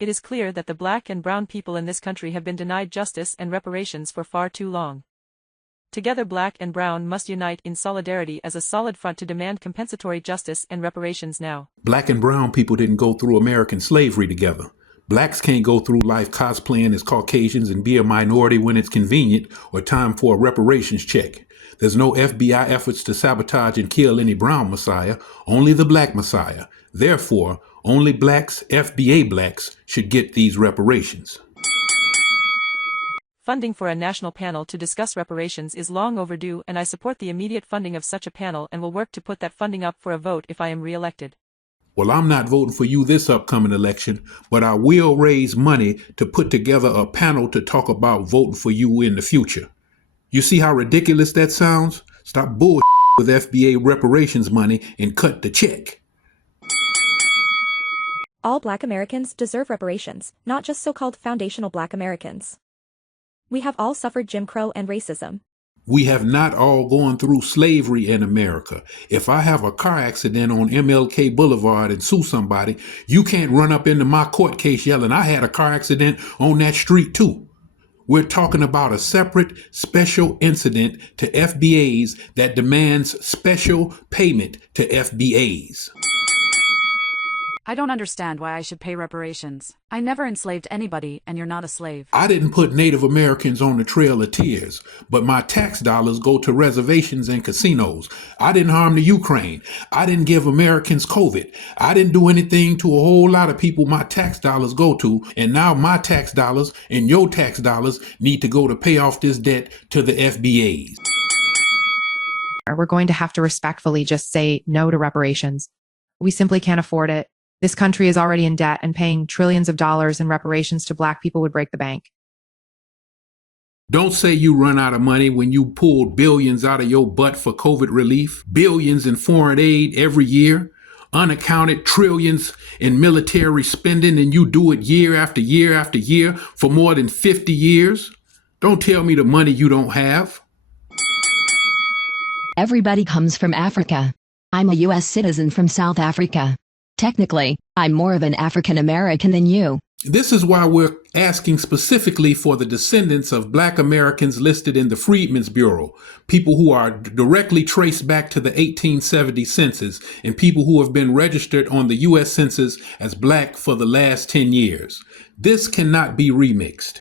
It is clear that the black and brown people in this country have been denied justice and reparations for far too long. Together black and brown must unite in solidarity as a solid front to demand compensatory justice and reparations now. Black and brown people didn't go through American slavery together. Blacks can't go through life cosplaying as Caucasians and be a minority when it's convenient or time for a reparations check. There's no FBI efforts to sabotage and kill any brown messiah, only the black messiah. Therefore, only blacks, F.B.A. blacks, should get these reparations. Funding for a national panel to discuss reparations is long overdue, and I support the immediate funding of such a panel and will work to put that funding up for a vote if I am re-elected. Well, I'm not voting for you this upcoming election, but I will raise money to put together a panel to talk about voting for you in the future. You see how ridiculous that sounds? Stop bull with F.B.A. reparations money and cut the check. All Black Americans deserve reparations, not just so-called foundational Black Americans. We have all suffered Jim Crow and racism. We have not all gone through slavery in America. If I have a car accident on MLK Boulevard and sue somebody, you can't run up into my court case yelling, I had a car accident on that street too. We're talking about a separate, special incident to F.B.As that demands special payment to F.B.As. I don't understand why I should pay reparations. I never enslaved anybody, and you're not a slave. I didn't put Native Americans on the Trail of Tears, but my tax dollars go to reservations and casinos. I didn't harm the Ukraine. I didn't give Americans COVID. I didn't do anything to a whole lot of people my tax dollars go to, and now my tax dollars and your tax dollars need to go to pay off this debt to the F.B.As. We're going to have to respectfully just say no to reparations. We simply can't afford it. This country is already in debt, and paying trillions of dollars in reparations to black people would break the bank. Don't say you run out of money when you pulled billions out of your butt for COVID relief, billions in foreign aid every year, unaccounted trillions in military spending, and you do it year after year after year for more than 50 years. Don't tell me the money you don't have. Everybody comes from Africa. I'm a U.S. citizen from South Africa. Technically, I'm more of an African American than you. This is why we're asking specifically for the descendants of black Americans listed in the Freedmen's Bureau, people who are directly traced back to the 1870 census, and people who have been registered on the U.S. Census as black for the last 10 years. This cannot be remixed.